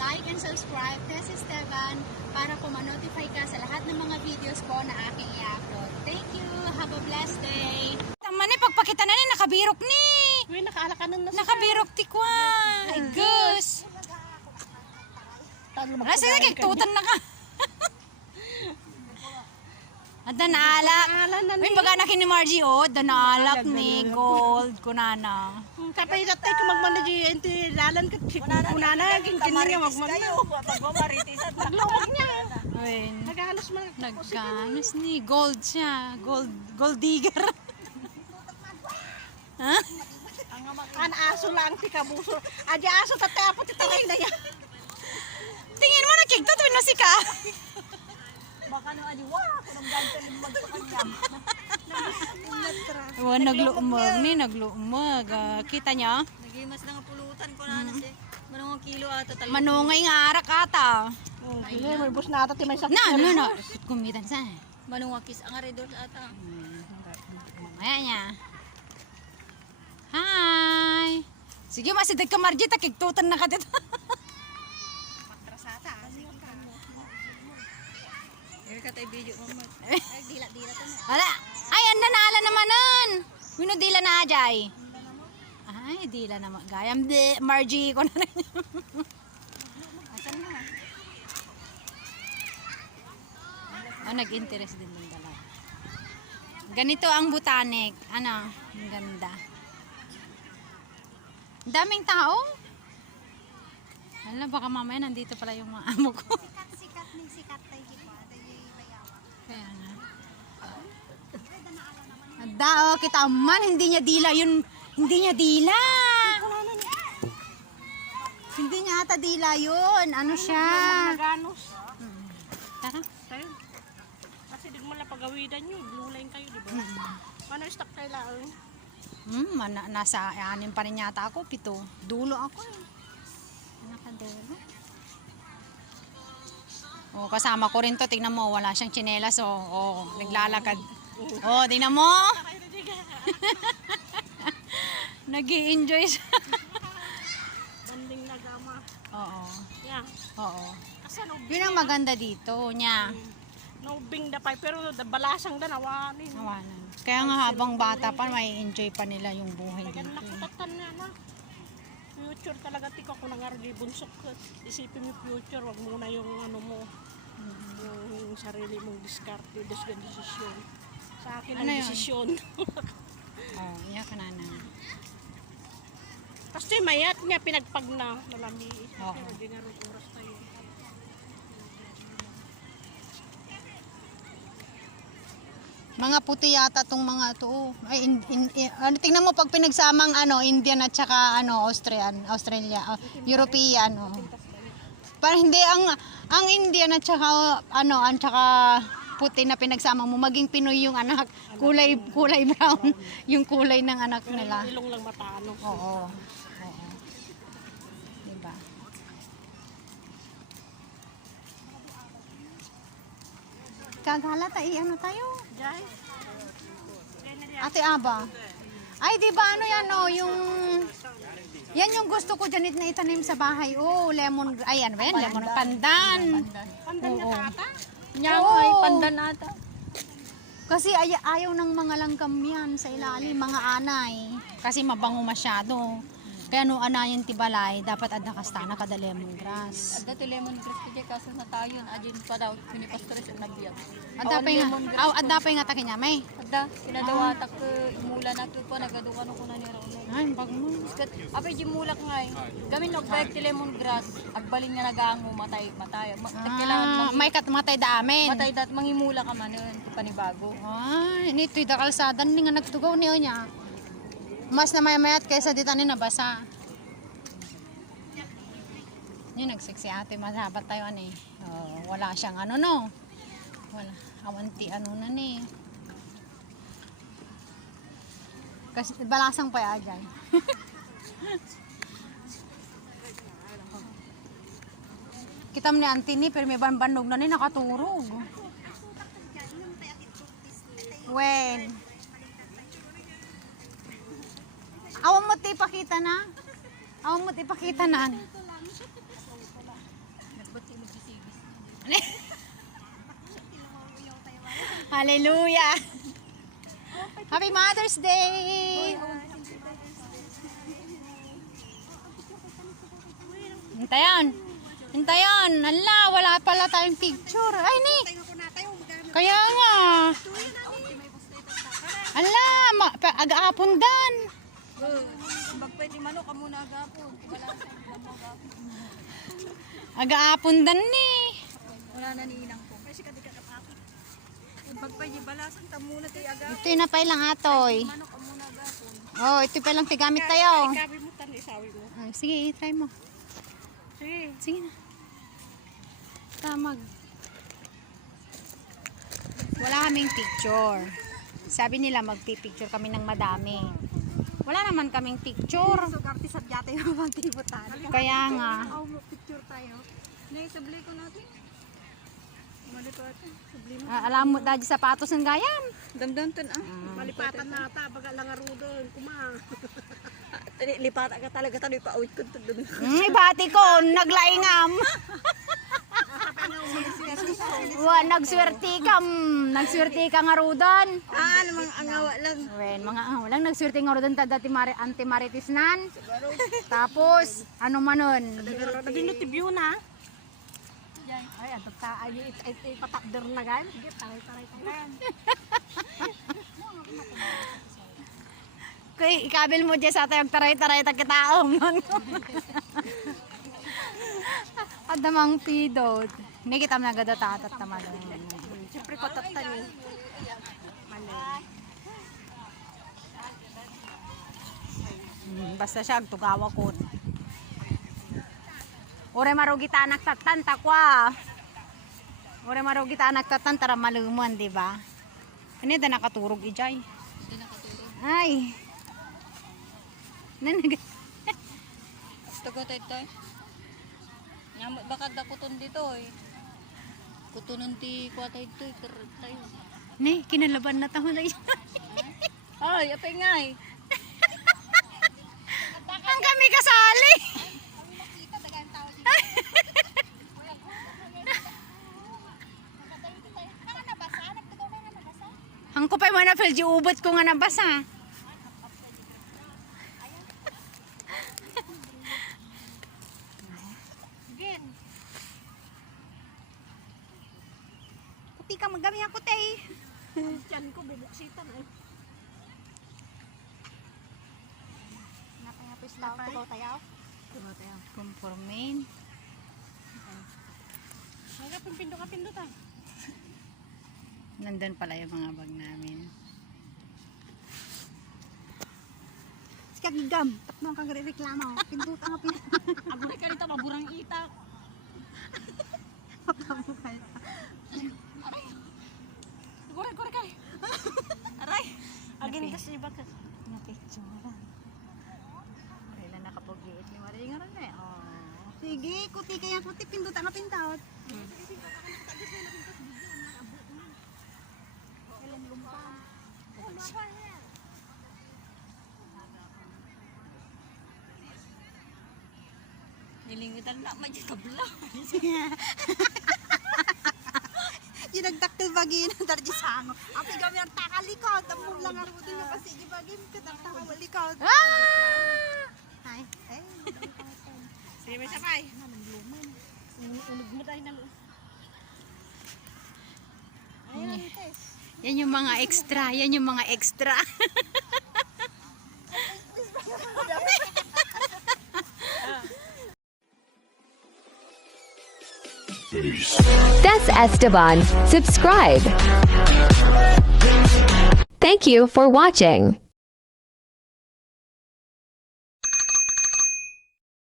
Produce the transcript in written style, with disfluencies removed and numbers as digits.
like and subscribe Tess Esteban para po ma-notify ka sa lahat ng mga videos ko na aking i-upload. Thank you! Have a blessed day! Tama ni, pagpakita na ni, nakabirok ni! Uy, nakaalakanan na siya. Nakabirok ti kwa! Ay, gus! Nasa na, kagtutan na ka! At danaalak. Uy, baga na kini Margie, oh, danaalak ni gold kunana. Kapay datay ko magmanaji enti lalan ka kunana kinkin niya magmanayo. Maglawag niya. Uy, Naganos man. nagganos ni gold siya, gold digger. Ha? An aso lang ti kabuso. Aja aso tatay apo ti tangay na yan. Tingin mo nakiktot no si ka. Baka no aji wa kunong gantan limag pa kanya. Wa nagluumag ni, nagluumag. Kita niya? Nagimas na nga pulutan ko na si manong kilo ata talaga. Manungay nga arak ata. Sige, may bus na ata ti may sakit. No. Kumitan sa. Manong akis ang aredor ata. Mamaya niya. Hi! Sige, masidag ka Margie, takigtutan na ka dito. Eri ka tayo video mama. Dila-dila to na. Ala! Ay, anda na ala naman nun! Wino dila na ajay? Ay, dila naman. Gayam, Margie ko na rin. Asan na? Oh, nag-interest din ng dalawa. Ganito ang botanik. Ano? Ang ganda. Ang daming tao. Alam, baka mamaya nandito pala yung mga amo ko. Sikat tayo dito. Kaya nga. Ada, kita man, hindi niya dila yun. Hindi niya dila. Hindi niya ata dila yun. Ano siya? Naganos. Tara. Tayo. Kasi di mo lang pagawidan nyo. Blue line kayo, di ba? Mano stock tayo lang. Nasa 6 pa rin yata ako. 7. Dulo ako eh. Nakadulo. Oh, kasama ko rin to. Tingnan mo, wala siyang tsinelas. Oh, naglalakad. Oh, tingnan mo. Nag-i-enjoy siya. Banding nagama. Oo. Yan. Oo. Asa no Yun ang maganda dito niya. no bing da pay pero balasang da nawanin. Nawanan. Kaya nga habang bata pa, may enjoy pa nila yung buhay Kaya dito. nakutatan na na. Future talaga tiko kung nangargi bunsok ka. Isipin mo future, wag muna yung ano mo. Yung sarili mong diskarte, desisyon. Sa akin ang Ano yun? desisyon. Oh, iya ka na. Kasi mayat niya pinagpag na malami. Oo. Pero di nga rin oras tayo. Mga puti yata tong mga to. Ay, ano, tingnan mo pag pinagsamang ano, Indian at saka ano, Australia, European. Oh. Parang hindi ang Indian at saka ano, at saka puti na pinagsama mo, maging Pinoy yung anak, kulay brown, yung kulay ng anak nila. Ilong lang matano. Oo. Diba? Kagala tayo, ano tayo? Jai. Ate Aba. Ay, di ba ano yan, oh, yung... Yan yung gusto ko dyan na itanim sa bahay. Oh, lemon... Ay, ano ba yan? Lemon pandan. Pandan niya Oo. tata. Nya Oo. ay pandan ata. Kasi ayaw ng mga langgam yan sa ilalim, mga anay. Kasi mabango masyado. Kaya no anayan tibalay, dapat adda kastana kada lemongrass. Adda to lemon grass kaya kaso na tayo ajin pa daw pinipastres at nagbiyak. Adda pa nga takin niya may. Adda pinadawa tak imula na to pa nagadukan ko na ni Raul. Ay, bag mo. Apay di mulak nga eh. Gamin og bike ti lemon grass agbalin nga nagango matay. Kailangan May katmatay da amin. matay dat mangimula ka man ti panibago. Ay, nito'y da kalsadan ni nga nagtugaw niyo niya. Mas na mayat kaysa dito ni nabasa. Yun, nagseksi ate, masabat tayo ano eh. Oh, wala siyang ano no. Wala, awanti ano na ni. Kasi balasang pa ajay. Kita mo ni auntie ni, pero may banbanog na ni nakaturog. When? Awang mo ti pakita na. Awang mo ti pakita na. Hallelujah. Happy Mother's Day. Hintayan. Hintayan. Ala, wala pala tayong picture. Ay, ni. Kaya nga. Ala, aga-apon dan. Bag pwede manok ka muna agapon. Wala sa Aga-apon dan ni. wala na niinang ko. Kasi kadi ka kapapit. Bag pwede balasan ta muna tayo agapon. Ito yung napay lang atoy. Manok ka muna agapon. Oh, ito pa lang tigamit tayo. Ikabi mo tan isawi mo. Sige, try mo. Sige. Sige na. Tamag. Wala kaming picture. Sabi nila magpipicture kami ng madami. Wala naman kaming picture. So, karti sa yata yung pagtibutan. Kaya nga. Picture tayo. Naisabli ko natin. Malipatan. Sabli mo. Alam mo, dahil sapatos ng gayam. Damdantan Malipatan na ta baga lang arudon kuma. Lipata ka talaga tayo pa-out ko doon. Ibati ko, naglaingam. Nagswerte ka. Nagswerte ka nga rudan. Namang angawa lang. Wen, mga walang nagswerte nga rudan dati anti-maritis nan. Tapos, ano manon? Nabinot view na. Ay, ato ta ay patapder na gan. Sige, taray-taray kan. Kay ikabil mo dyan sa tayo taray-taray tagkitaong. Adamang pidod. Hindi kita nagada tatat naman. Siyempre patatan ni. Basta siya tugawa ko. Ore marugita anak tatan takwa. Ore marugita anak tatan tara malumuan, di ba? Ano da nakaturog ijay? Hindi nakatulog. Ay. Nanag. Tago tayo tayo. Nyamot bakad na kuton dito eh. Kutunon ti kuha tayo ito. Tayo. Ne, kinalaban na tayo na yan. Ay, apay nga eh. Ang kami kasali. Ang kupay mo na feel, ubot ko nga nabasa. Kuti ka magami ako tay. Diyan ko bubuksitan eh. Napayapis tao, tukaw tayo. Tukaw tayo. Conformin. Hanggang pindo ka pindo ta. Nandun pala yung mga bag namin. Sikagigam. Tapos kang reklamo. Pinduta nga pinduta. Aburay ka rito, maburang itak. Gore ka. Aray. Agin kasi baka. Napicturan. Kailan nakapugiit ni Maria nga rin eh. Oh. Sige, kuti kaya kuti. Pinduta nga pindot. Nilingitan na, may tabla. Yung nagdaktil bagay ng darji sango. Ang pigami ang takalikod. Ang lang ang rutin na kasi di bagay mo katakalikod. Ay, ay. Sige, may sabay. Unog mo tayo ng... Yan yung mga extra. Yan yung mga extra. That's Esteban. Subscribe. Thank you for watching.